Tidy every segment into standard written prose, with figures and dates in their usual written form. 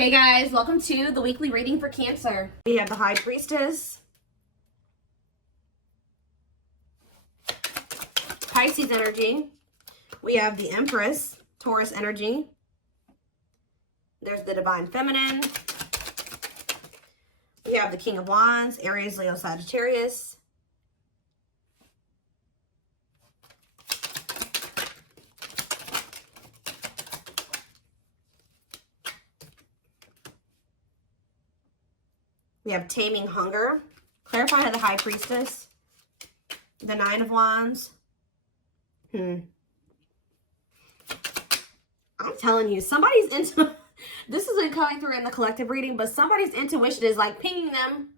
Hey guys, welcome to the weekly reading for Cancer. We have the High Priestess, Pisces energy. We have the Empress, Taurus energy. There's the Divine Feminine. We have the King of Wands, Aries, Leo, Sagittarius. We have Taming Hunger, clarified by the High Priestess, the Nine of Wands. I'm telling you, somebody's into, this isn't coming through in the collective reading, but somebody's intuition is like pinging them.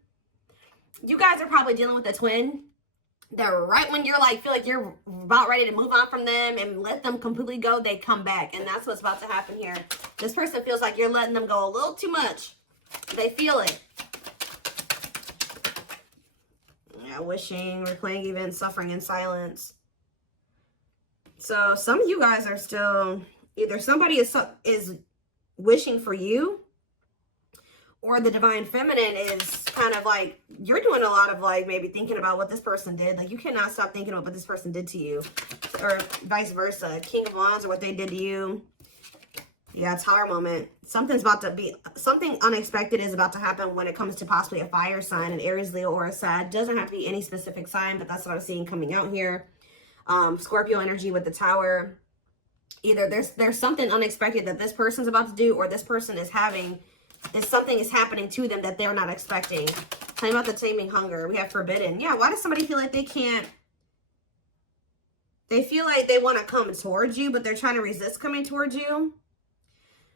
You guys are probably dealing with a twin that right when you're like, feel like you're about ready to move on from them and let them completely go, they come back. And that's what's about to happen here. This person feels like you're letting them go a little too much. They feel it. Yeah, wishing, replaying events, suffering in silence. So some of you guys are still, either somebody is wishing for you, or the Divine Feminine is kind of like, you're doing a lot of like maybe thinking about what this person did. Like you cannot stop thinking about what this person did to you, or vice versa. King of Wands, or what they did to you. Yeah, Tower moment. Something's about to be, something unexpected is about to happen when it comes to possibly a fire sign, an Aries, Leo, or a Sag. Doesn't have to be any specific sign, but that's what I'm seeing coming out here. Scorpio energy with the Tower. Either there's something unexpected that this person's about to do, or this person is having, something is happening to them that they're not expecting. Tell me about the Taming Hunger. We have Forbidden. Yeah, why does somebody feel like they can't, they feel like they want to come towards you, but they're trying to resist coming towards you?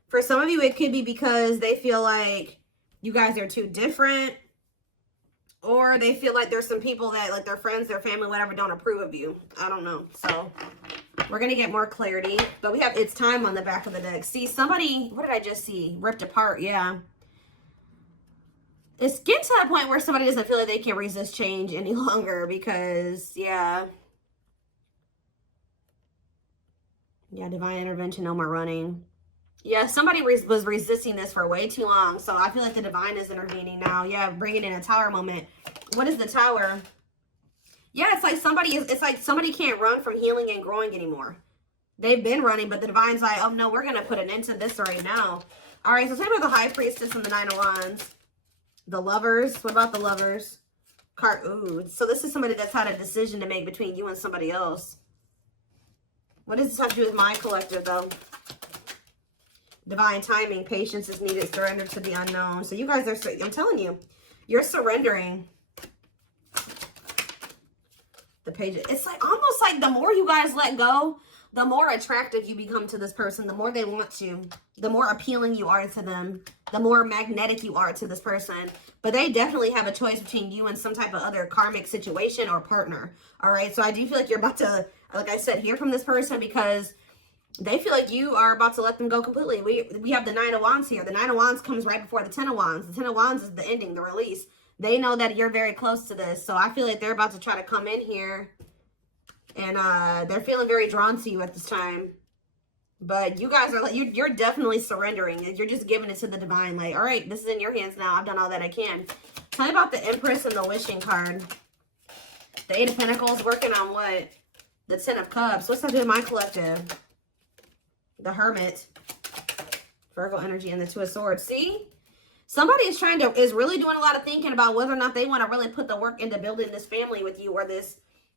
For some of you, it could be because they feel like you guys are too different, or they feel like there's some people that, like their friends, their family, whatever, don't approve of you. I don't know. So we're going to get more clarity, but we have It's Time on the back of the deck. See, somebody, what did I just see? Ripped apart. Yeah. It's getting to that point where somebody doesn't feel like they can resist change any longer because, yeah. Yeah, divine intervention, no more running. Yeah, somebody was resisting this for way too long. So I feel like the divine is intervening now. Yeah, bringing in a Tower moment. What is the Tower? Yeah, it's like somebody can't run from healing and growing anymore. They've been running, but the divine's like, oh no, we're going to put an end to this right now. All right, so let's talk about the High Priestess and the Nine of Wands. The Lovers. What about the Lovers? Ooh, so this is somebody that's had a decision to make between you and somebody else. What does this have to do with my collective, though? Divine timing, patience is needed, surrender to the unknown. So you guys are, I'm telling you, you're surrendering. The page, it's like almost like the more you guys let go, the more attractive you become to this person, the more they want you, the more appealing you are to them, the more magnetic you are to this person. But they definitely have a choice between you and some type of other karmic situation or partner. All right, so I do feel like you're about to, like I said, hear from this person because they feel like you are about to let them go completely. We have the Nine of Wands here. The Nine of Wands comes right before the Ten of Wands. The Ten of Wands is the ending, the release. They know that you're very close to this. So I feel like they're about to try to come in here. And they're feeling very drawn to you at this time. But you guys are like, you're definitely surrendering. You're just giving it to the divine. Like, all right, this is in your hands now. I've done all that I can. Tell me about the Empress and the Wishing card. The Eight of Pentacles working on what? The Ten of Cups. What's that do with my collective? The Hermit, Virgo energy, and the Two of Swords. See, somebody is really doing a lot of thinking about whether or not they want to really put the work into building this family with you or this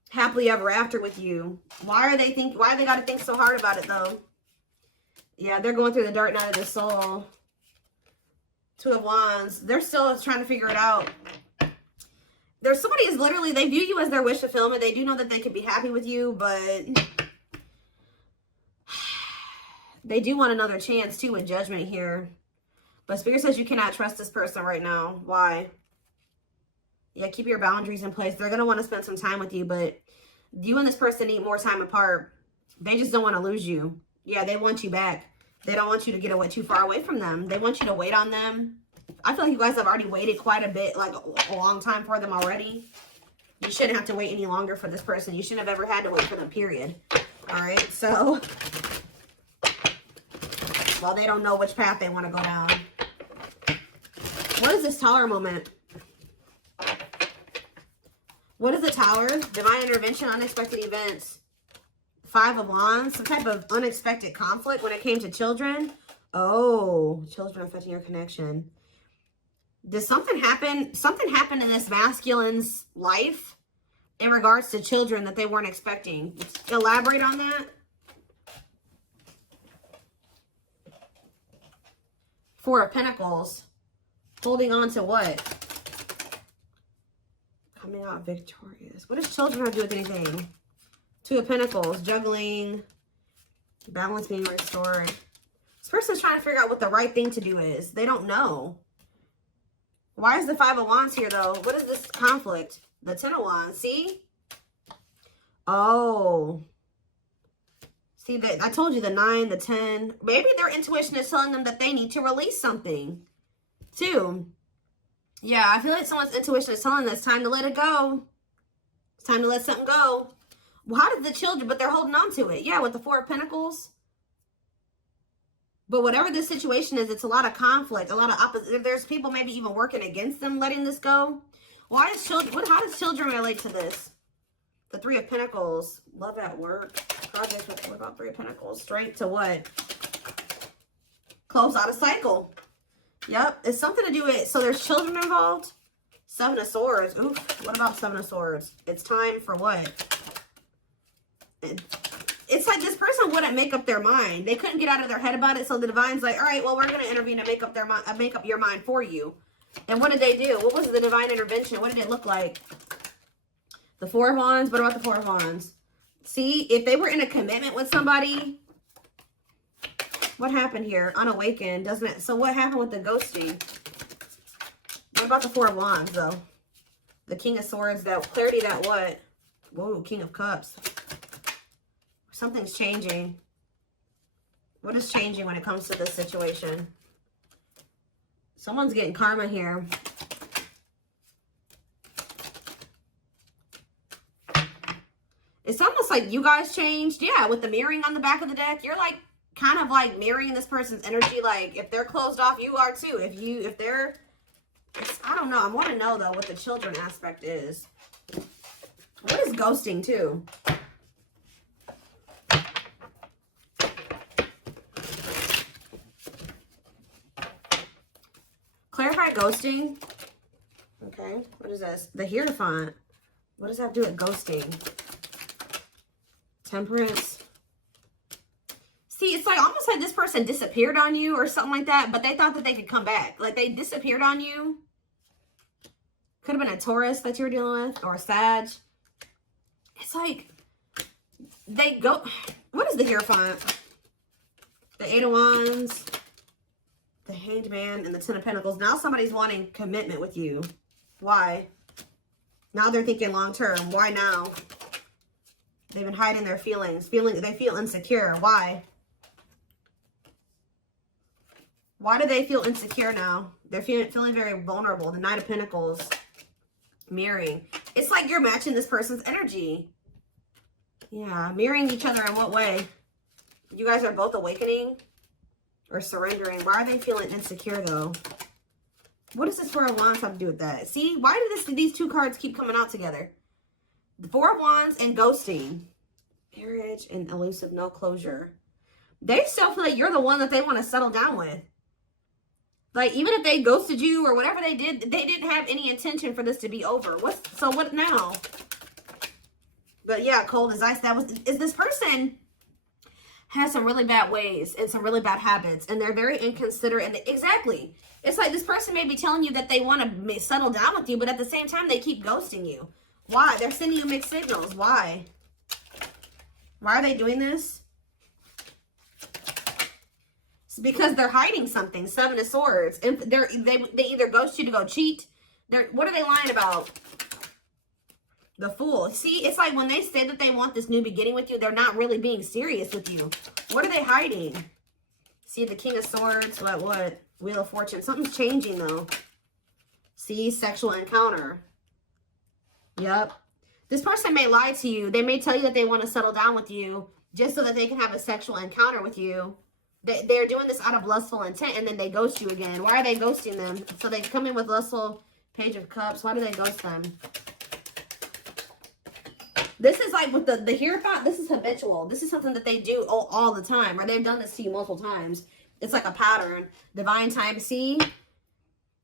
happily ever after with you. Why they got to think so hard about it though? Yeah, they're going through the dark night of the soul. Two of Wands. They're still trying to figure it out. There's somebody is literally, they view you as their wish fulfillment. They do know that they could be happy with you, but they do want another chance too with Judgment here. But Spirit says you cannot trust this person right now. Why? Yeah, keep your boundaries in place. They're going to want to spend some time with you, but you and this person need more time apart. They just don't want to lose you. Yeah, they want you back. They don't want you to get away too far away from them. They want you to wait on them. I feel like you guys have already waited quite a bit, like a long time for them already. You shouldn't have to wait any longer for this person. You shouldn't have ever had to wait for them, period. All right, so, well, they don't know which path they want to go down. What is this Tower moment? What is the Tower? Divine intervention, unexpected events. 5 of Wands, some type of unexpected conflict when it came to children. Oh, children affecting your connection. Does something happen? Something happened in this masculine's life in regards to children that they weren't expecting. Elaborate on that. 4 of Pentacles. Holding on to what? Coming out victorious. What does children have to do with anything? 2 of Pentacles. Juggling. Balance being restored. This person's trying to figure out what the right thing to do is. They don't know. Why is the 5 of Wands here, though? What is this conflict? The 10 of Wands. See? Oh. See, I told you the 9, the 10. Maybe their intuition is telling them that they need to release something. 2. Yeah, I feel like someone's intuition is telling them it's time to let it go. It's time to let something go. Well, how did the children, but they're holding on to it. Yeah, with the 4 of Pentacles. But whatever this situation is, it's a lot of conflict, a lot of opposite. There's people maybe even working against them letting this go. Why is children, how does children relate to this? The 3 of Pentacles. Love at work. Project with, what about 3 of Pentacles? Strength to what? Close out a cycle. Yep. It's something to do with, so there's children involved. 7 of Swords. Ooh, what about 7 of Swords? It's time for what? It's like this person wouldn't make up their mind. They couldn't get out of their head about it. So the divine's like, all right, well, we're going to intervene and make up their mind, make up your mind for you. And what did they do? What was the divine intervention? What did it look like? The 4 of Wands. What about the 4 of Wands? See, if they were in a commitment with somebody, what happened here? Unawakened, doesn't it? So what happened with the ghosting? What about the 4 of Wands, though? The King of Swords, that clarity, that what? Whoa, King of Cups. Something's changing. What is changing when it comes to this situation? Someone's getting karma here. It's almost like you guys changed. Yeah, with the mirroring on the back of the deck, you're like kind of like mirroring this person's energy. Like if they're closed off, you are too. If they're, I don't know. I want to know though what the children aspect is. What is ghosting too? Clarify ghosting. Okay, what is this? The Hierophant. What does that do with ghosting? Temperance. See, it's like almost like this person disappeared on you or something like that, but they thought that they could come back. Like they disappeared on you. Could have been a Taurus that you were dealing with or a Sag. It's like they go. What is the Hierophant? The 8 of Wands. The Hanged Man and the 10 of Pentacles. Now somebody's wanting commitment with you. Why? Now they're thinking long term. Why now? They've been hiding their feelings. They feel insecure. Why? Why do they feel insecure now? They're feeling very vulnerable. The Knight of Pentacles. Mirroring. It's like you're matching this person's energy. Yeah. Mirroring each other in what way? You guys are both awakening? Or surrendering. Why are they feeling insecure though? What does this 4 of Wands have to do with that? See, why do these 2 cards keep coming out together? The 4 of Wands and ghosting. Marriage and elusive, no closure. They still feel like you're the one that they want to settle down with. Like even if they ghosted you or whatever they did, they didn't have any intention for this to be over. So what now? But yeah, cold as ice. Is this person has some really bad ways and some really bad habits, and they're very inconsiderate. And exactly, it's like this person may be telling you that they want to settle down with you, but at the same time, they keep ghosting you. Why? They're sending you mixed signals. Why? Why are they doing this? It's because they're hiding something. 7 of Swords, and they either ghost you to go cheat. What are they lying about? The Fool. See, it's like when they say that they want this new beginning with you, they're not really being serious with you. What are they hiding? See, the King of Swords. What? Wheel of Fortune. Something's changing, though. See, sexual encounter. Yep. This person may lie to you. They may tell you that they want to settle down with you just so that they can have a sexual encounter with you. They're doing this out of lustful intent, and then they ghost you again. Why are they ghosting them? So they come in with lustful Page of Cups. Why do they ghost them? This is like with the here thought. This is habitual. This is something that they do all the time, or they've done this to you multiple times. It's like a pattern. Divine time. See?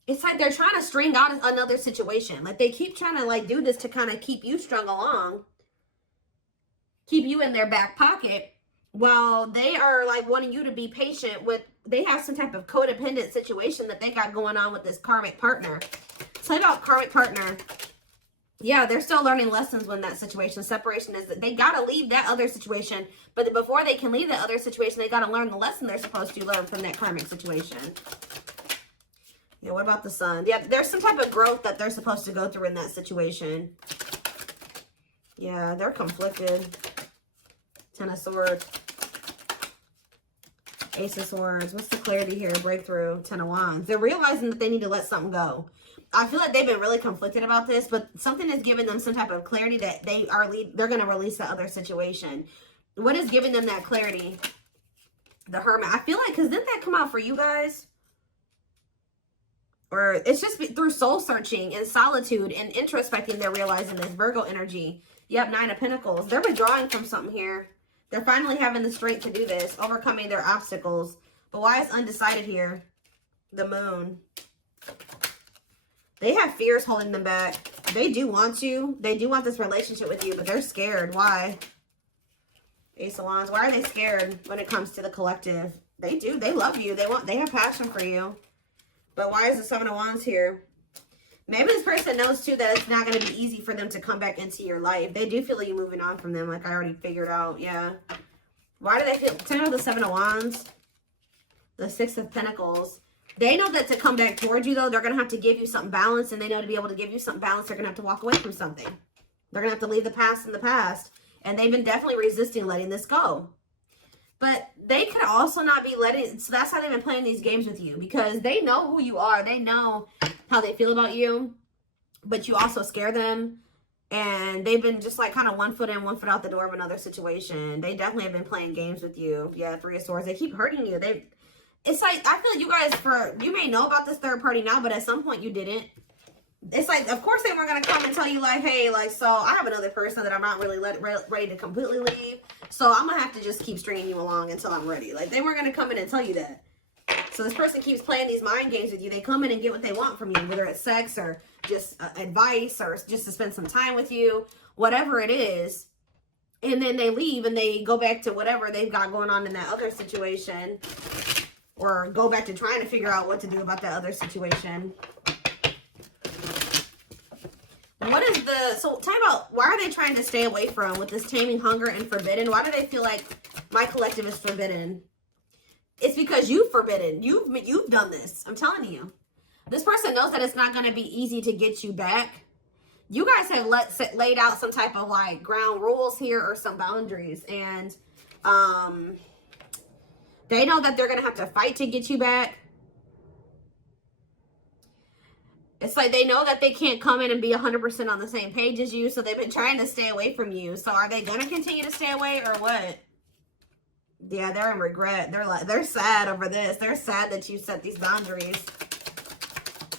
It's like they're trying to string out another situation. Like they keep trying to like do this to kind of keep you strung along. Keep you in their back pocket. While they are like wanting you to be patient with, they have some type of codependent situation that they got going on with this karmic partner. So about karmic partner. Yeah, they're still learning lessons when that situation. Separation is that they got to leave that other situation. But before they can leave that other situation, they got to learn the lesson they're supposed to learn from that karmic situation. Yeah, what about the Sun? Yeah, there's some type of growth that they're supposed to go through in that situation. Yeah, they're conflicted. Ten of Swords. Ace of Swords. What's the clarity here? Breakthrough. Ten of Wands. They're realizing that they need to let something go. I feel like they've been really conflicted about this, but something is giving them some type of clarity that they're going to release the other situation. What is giving them that clarity? The Hermit. I feel like, because didn't that come out for you guys? Or it's just through soul searching and solitude and introspecting, they're realizing this. Virgo energy. Yep, Nine of Pentacles. They're withdrawing from something here. They're finally having the strength to do this, overcoming their obstacles. But why is undecided here? The Moon. They have fears holding them back. They do want you. They do want this relationship with you, but they're scared. Why? Ace of Wands. Why are they scared when it comes to the collective? They do. They love you. They have passion for you. But why is the Seven of Wands here? Maybe this person knows, too, that it's not going to be easy for them to come back into your life. They do feel like you moving on from them, like I already figured out. Yeah. Why do they feel... Tell me the Seven of Wands. The Six of Pentacles. They know that to come back towards you, though, they're going to have to give you something balanced. And they know to be able to give you something balanced, they're going to have to walk away from something. They're going to have to leave the past in the past. And they've been definitely resisting letting this go. But they could also not be letting... So that's how they've been playing these games with you. Because they know who you are. They know how they feel about you. But you also scare them. And they've been just like kind of one foot in, one foot out the door of another situation. They definitely have been playing games with you. Yeah, Three of Swords. They keep hurting you. It's like, I feel like you guys, you may know about this third party now, but at some point you didn't. It's like, of course they weren't going to come and tell you like, hey, like, so I have another person that I'm not really ready to completely leave. So I'm going to have to just keep stringing you along until I'm ready. Like, they weren't going to come in and tell you that. So this person keeps playing these mind games with you. They come in and get what they want from you, whether it's sex or just advice or just to spend some time with you, whatever it is. And then they leave and they go back to whatever they've got going on in that other situation. Or go back to trying to figure out what to do about that other situation. What is so tell me about, why are they trying to stay away from with this taming, hunger, and forbidden? Why do they feel like my collective is forbidden? It's because you've forbidden. You've done this. I'm telling you. This person knows that it's not going to be easy to get you back. You guys have laid out some type of like ground rules here or some boundaries. And they know that they're going to have to fight to get you back. It's like they know that they can't come in and be 100% on the same page as you. So they've been trying to stay away from you. So are they going to continue to stay away or what? Yeah, they're in regret. They're sad over this. They're sad that you set these boundaries.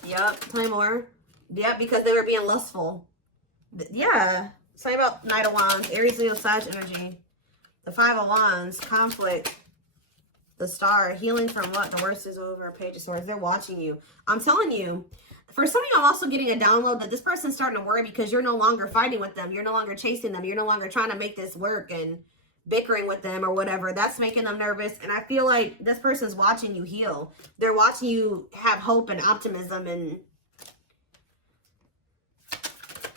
Yep. Tell me more. Yep, because they were being lustful. Yeah. Tell me about Knight of Wands. Aries, Leo, Sag energy. The Five of Wands. Conflict. The Star. Healing from what? The worst is over. Page of Swords. They're watching you. I'm telling you. For some of you, I'm also getting a download that this person's starting to worry because you're no longer fighting with them. You're no longer chasing them. You're no longer trying to make this work and bickering with them or whatever. That's making them nervous. And I feel like this person's watching you heal. They're watching you have hope and optimism. And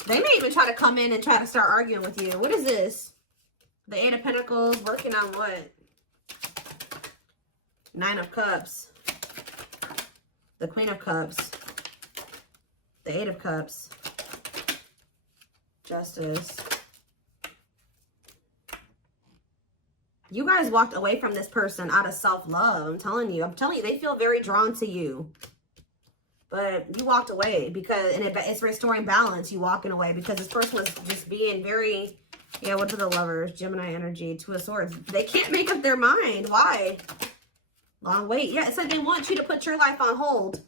they may even try to come in and try to start arguing with you. What is this? The Eight of Pentacles. Working on what? Nine of Cups. The Queen of Cups. The Eight of Cups. Justice. You guys walked away from this person out of self-love. I'm telling you, they feel very drawn to you. But you walked away because, and it's restoring balance, you walking away, because this person was just being very, yeah, what are the Lovers? Gemini energy, Two of Swords. They can't make up their mind. Why? Long wait. Yeah, it's like they want you to put your life on hold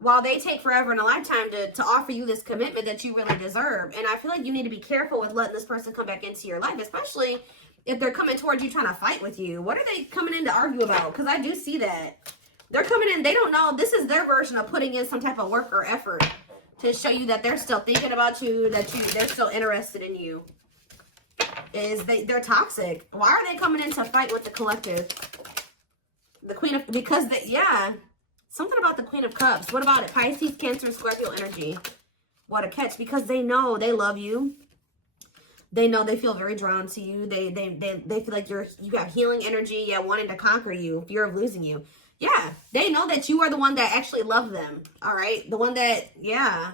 while they take forever in a lifetime to offer you this commitment that you really deserve. And I feel like you need to be careful with letting this person come back into your life, especially if they're coming towards you trying to fight with you. What are they coming in to argue about? Because I do see that. They're coming in, they don't know. This is their version of putting in some type of work or effort to show you that they're still thinking about you, that they're still interested in you. They're toxic. Why are they coming in to fight with the collective? The Queen of, because they, yeah. Something about the Queen of Cups. What about it? Pisces, Cancer, Scorpio energy. What a catch. Because they know they love you. They know they feel very drawn to you. They feel like you have healing energy. Yeah, wanting to conquer you. Fear of losing you. Yeah. They know that you are the one that actually loves them. All right. The one that, yeah.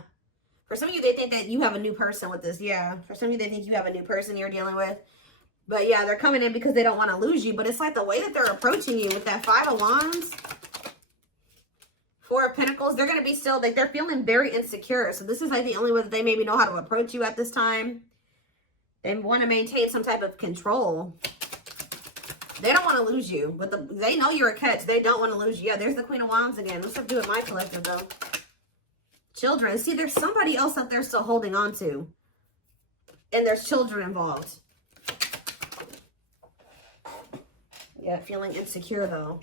For some of you, they think that you have a new person with this. Yeah. For some of you, they think you have a new person you're dealing with. But yeah, they're coming in because they don't want to lose you. But it's like the way that they're approaching you with that Five of Wands. Four of Pentacles, they're going to be still, like, they're feeling very insecure. So this is like the only way that they maybe know how to approach you at this time. They want to maintain some type of control. They don't want to lose you. But they know you're a catch. They don't want to lose you. Yeah, there's the Queen of Wands again. What's up to do with my collective, though? Children. See, there's somebody else out there still holding on to. And there's children involved. Yeah, feeling insecure, though.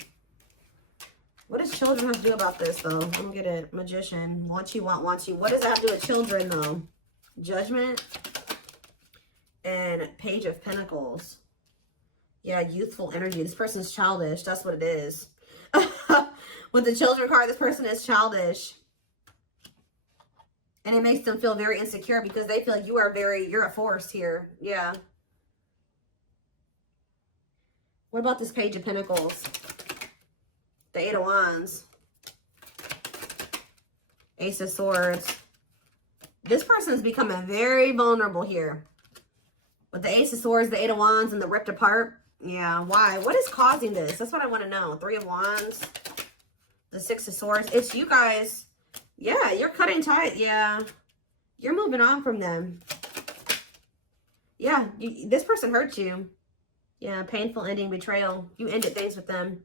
What does children have to do about this, though? Let me get it. Magician. Want you, want you. What does that have to do with children, though? Judgment. And Page of Pentacles. Yeah, youthful energy. This person's childish. That's what it is. With the children card, this person is childish. And it makes them feel very insecure because they feel like you're a force here. Yeah. What about this Page of Pentacles? The Eight of Wands. Ace of Swords. This person's becoming very vulnerable here. With the Ace of Swords, the Eight of Wands, and the ripped apart. Yeah, why? What is causing this? That's what I want to know. Three of Wands. The Six of Swords. It's you guys. Yeah, you're cutting tight. Yeah. You're moving on from them. Yeah, this person hurt you. Yeah, painful ending, betrayal. You ended things with them.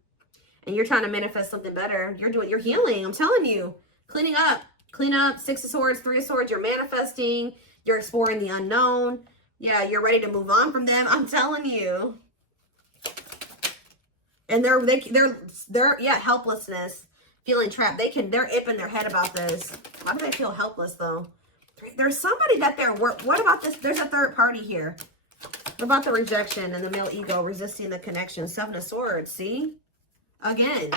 And you're trying to manifest something better. You're healing. I'm telling you. Cleaning up. Clean up. Six of Swords, Three of Swords. You're manifesting. You're exploring the unknown. Yeah, you're ready to move on from them. I'm telling you. And they're yeah, helplessness. Feeling trapped. They're ipping their head about this. Why do they feel helpless, though? There's somebody that what about this? There's a third party here. What about the rejection and the male ego resisting the connection? Seven of Swords, see? Again.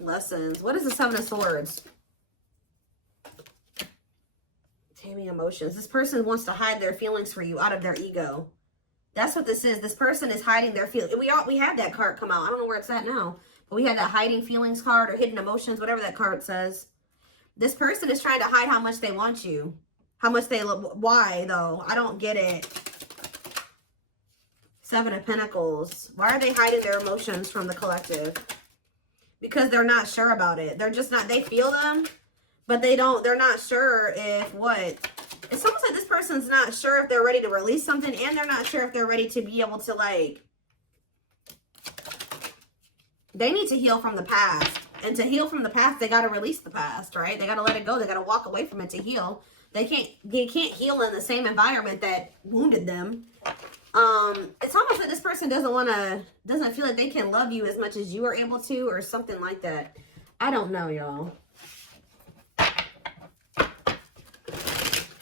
Lessons. What is the Seven of Swords? Taming emotions. This person wants to hide their feelings for you out of their ego. That's what this is. This person is hiding their feelings. We had that card come out. I don't know where it's at now. But we had that hiding feelings card or hidden emotions, whatever that card says. This person is trying to hide how much they want you. How much they love. Why, though? I don't get it. Seven of Pentacles. Why are they hiding their emotions from the collective? Because they're not sure about it. They're just not, they feel them, but they're not sure if what. It's almost like this person's not sure if they're ready to release something, and they're not sure if they're ready to be able to, like, they need to heal from the past. And to heal from the past, they got to release the past, right? They got to let it go. They got to walk away from it to heal. They can't heal in the same environment that wounded them. It's almost like this person doesn't feel like they can love you as much as you are able to, or something like that. I don't know, y'all.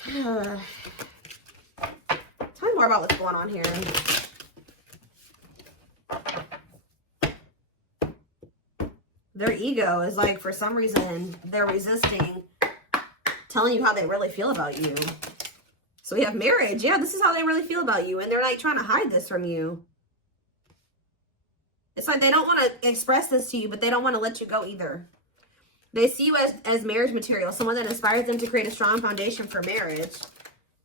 Tell me more about what's going on here. Their ego is like, for some reason, they're resisting telling you how they really feel about you. So we have marriage. Yeah, this is how they really feel about you. And they're like trying to hide this from you. It's like they don't want to express this to you, but they don't want to let you go either. They see you as marriage material, someone that inspires them to create a strong foundation for marriage.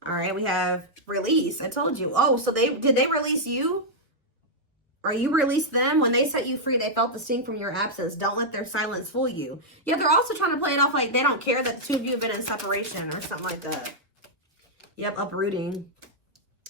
All right, we have release. I told you. Oh, so did they release you? Or you released them? When they set you free, they felt the sting from your absence. Don't let their silence fool you. Yeah, they're also trying to play it off like they don't care that the two of you have been in separation or something like that. Yep, uprooting.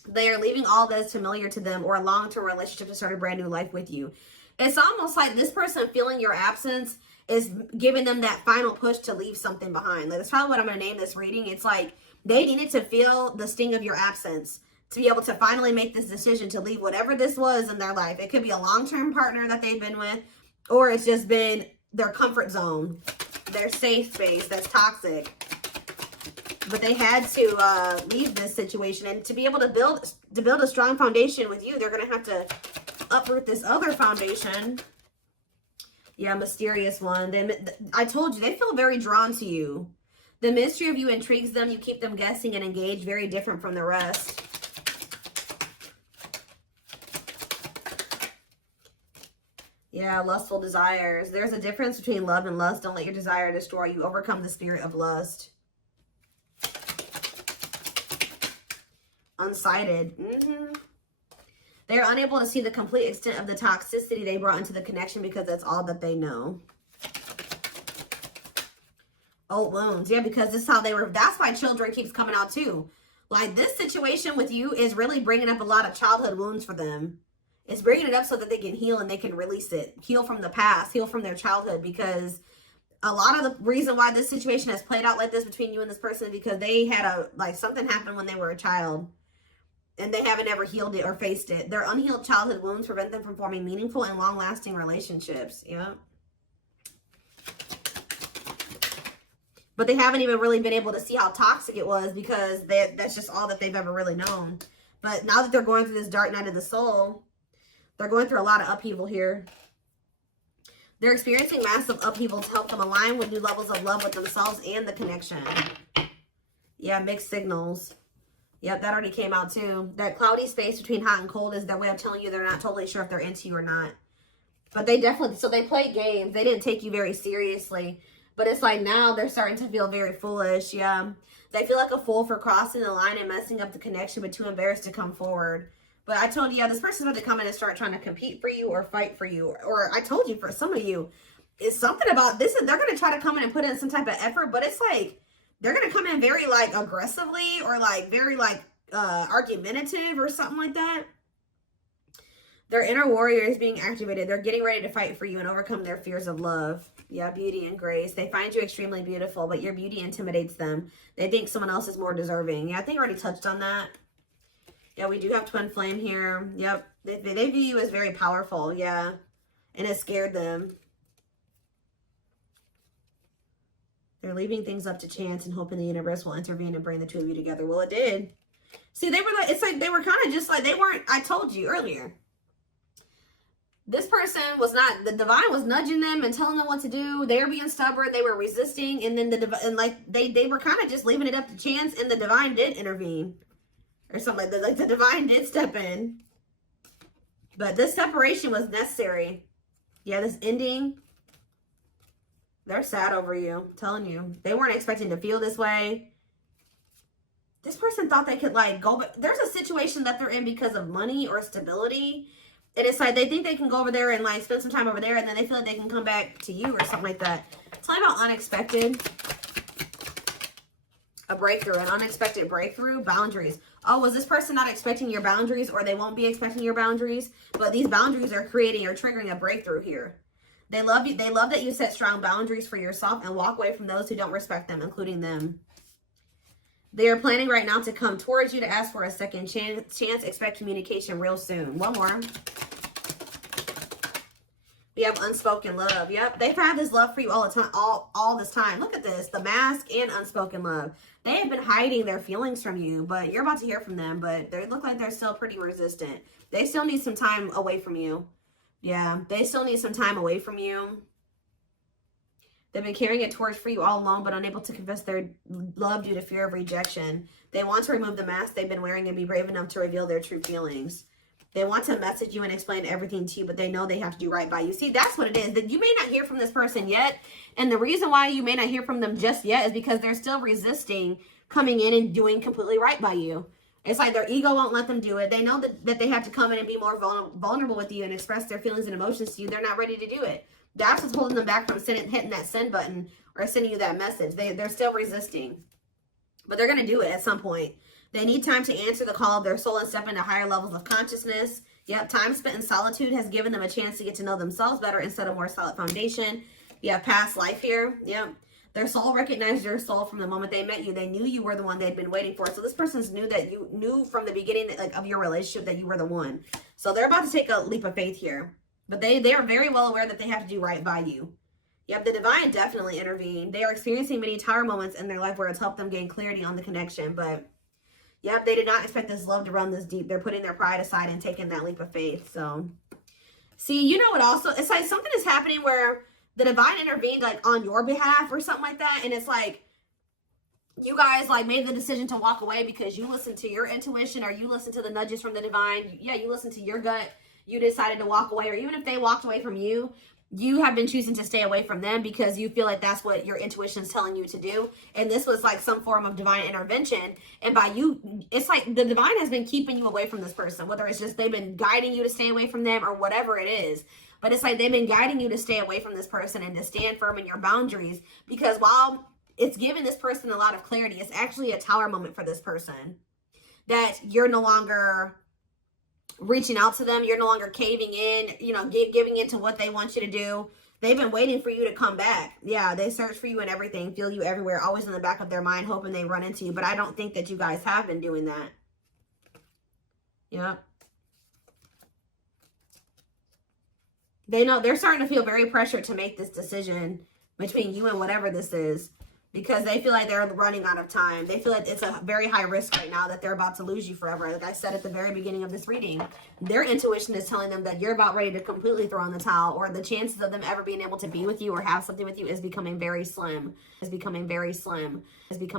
They are leaving all that is familiar to them or a long-term relationship to start a brand new life with you. It's almost like this person feeling your absence is giving them that final push to leave something behind. Like, that's probably what I'm going to name this reading. It's like they needed to feel the sting of your absence to be able to finally make this decision to leave whatever this was in their life. It could be a long-term partner that they've been with, or it's just been their comfort zone, their safe space that's toxic. But they had to leave this situation, and to be able to build a strong foundation with you, they're going to have to uproot this other foundation. Yeah, mysterious one. I told you, they feel very drawn to you. The mystery of you intrigues them. You keep them guessing and engaged, very different from the rest. Yeah, lustful desires. There's a difference between love and lust. Don't let your desire destroy you. Overcome the spirit of lust. Unsighted. They're unable to see the complete extent of the toxicity they brought into the connection because that's all that they know. Old wounds. Yeah, because this is how they were. That's why children keeps coming out too. Like, this situation with you is really bringing up a lot of childhood wounds for them. It's bringing it up so that they can heal and they can release it. Heal from the past. Heal from their childhood. Because a lot of the reason why this situation has played out like this between you and this person is because they had something happened when they were a child. And they haven't ever healed it or faced it. Their unhealed childhood wounds prevent them from forming meaningful and long-lasting relationships. Yeah. But they haven't even really been able to see how toxic it was because that's just all that they've ever really known. But now that they're going through this dark night of the soul, they're going through a lot of upheaval here. They're experiencing massive upheaval to help them align with new levels of love with themselves and the connection. Yeah, mixed signals. Yep, that already came out too. That cloudy space between hot and cold is their way of telling you they're not totally sure if they're into you or not. But they definitely, so they played games. They didn't take you very seriously. But it's like now they're starting to feel very foolish. Yeah. They feel like a fool for crossing the line and messing up the connection, but too embarrassed to come forward. But I told you, yeah, this person's about to come in and start trying to compete for you or fight for you. Or I told you, for some of you, it's something about this. They're going to try to come in and put in some type of effort, but it's like, they're going to come in very, like, aggressively or, like, very, like, argumentative or something like that. Their inner warrior is being activated. They're getting ready to fight for you and overcome their fears of love. Yeah, beauty and grace. They find you extremely beautiful, but your beauty intimidates them. They think someone else is more deserving. Yeah, I think I already touched on that. Yeah, we do have twin flame here. Yep. They view you as very powerful. Yeah. And it scared them. They're leaving things up to chance and hoping the universe will intervene and bring the two of you together. Well, it did. See, they were like, it's like they were kind of just like, they weren't, I told you earlier. This person was not, the divine was nudging them and telling them what to do. They were being stubborn. They were resisting. And then they were kind of just leaving it up to chance, and the divine did intervene. Or something like that. Like, the divine did step in. But this separation was necessary. Yeah, this ending. They're sad over you. I'm telling you. They weren't expecting to feel this way. This person thought they could, like, go. But there's a situation that they're in because of money or stability. And it's like they think they can go over there and, like, spend some time over there. And then they feel like they can come back to you or something like that. It's like about unexpected. A breakthrough. An unexpected breakthrough. Boundaries. Oh, was this person not expecting your boundaries? Or they won't be expecting your boundaries? But these boundaries are creating or triggering a breakthrough here. They love you. They love that you set strong boundaries for yourself and walk away from those who don't respect them, including them. They are planning right now to come towards you to ask for a second chance. Expect communication real soon. One more. We have unspoken love. Yep. They've had this love for you all the time, all this time. Look at this. The mask and unspoken love. They have been hiding their feelings from you, but you're about to hear from them. But they look like they're still pretty resistant. They still need some time away from you. Yeah, they still need some time away from you. They've been carrying a torch for you all along, but unable to confess their love due to fear of rejection. They want to remove the mask they've been wearing and be brave enough to reveal their true feelings. They want to message you and explain everything to you, but they know they have to do right by you. See, that's what it is. That you may not hear from this person yet, and the reason why you may not hear from them just yet is because they're still resisting coming in and doing completely right by you. It's like their ego won't let them do it. They know that they have to come in and be more vulnerable with you and express their feelings and emotions to you. They're not ready to do it. That's what's holding them back from hitting that send button or sending you that message. They're still resisting. But they're going to do it at some point. They need time to answer the call of their soul and step into higher levels of consciousness. Yep, time spent in solitude has given them a chance to get to know themselves better instead of more solid foundation. You have past life here. Yep. Their soul recognized your soul from the moment they met you. They knew you were the one they'd been waiting for. So this person's knew that you knew from the beginning that, like, of your relationship that you were the one. So they're about to take a leap of faith here. But they are very well aware that they have to do right by you. Yep, the divine definitely intervened. They are experiencing many tower moments in their life where it's helped them gain clarity on the connection. But, yep, they did not expect this love to run this deep. They're putting their pride aside and taking that leap of faith. So, see, you know what also? It's like something is happening where the divine intervened, like, on your behalf or something like that. And it's like, you guys, like, made the decision to walk away because you listened to your intuition or you listened to the nudges from the divine. Yeah, you listened to your gut. You decided to walk away. Or even if they walked away from you, you have been choosing to stay away from them because you feel like that's what your intuition is telling you to do. And this was like some form of divine intervention. And by you, it's like the divine has been keeping you away from this person, whether it's just they've been guiding you to stay away from them or whatever it is. But it's like they've been guiding you to stay away from this person and to stand firm in your boundaries. Because while it's giving this person a lot of clarity, it's actually a tower moment for this person. That you're no longer reaching out to them. You're no longer caving in, you know, giving into what they want you to do. They've been waiting for you to come back. Yeah, they search for you and everything, feel you everywhere, always in the back of their mind, hoping they run into you. But I don't think that you guys have been doing that. Yep. They know they're starting to feel very pressured to make this decision between you and whatever this is because they feel like they're running out of time. They feel like it's a very high risk right now that they're about to lose you forever. Like I said at the very beginning of this reading, their intuition is telling them that you're about ready to completely throw in the towel, or the chances of them ever being able to be with you or have something with you is becoming very slim. Is becoming very slim. Is becoming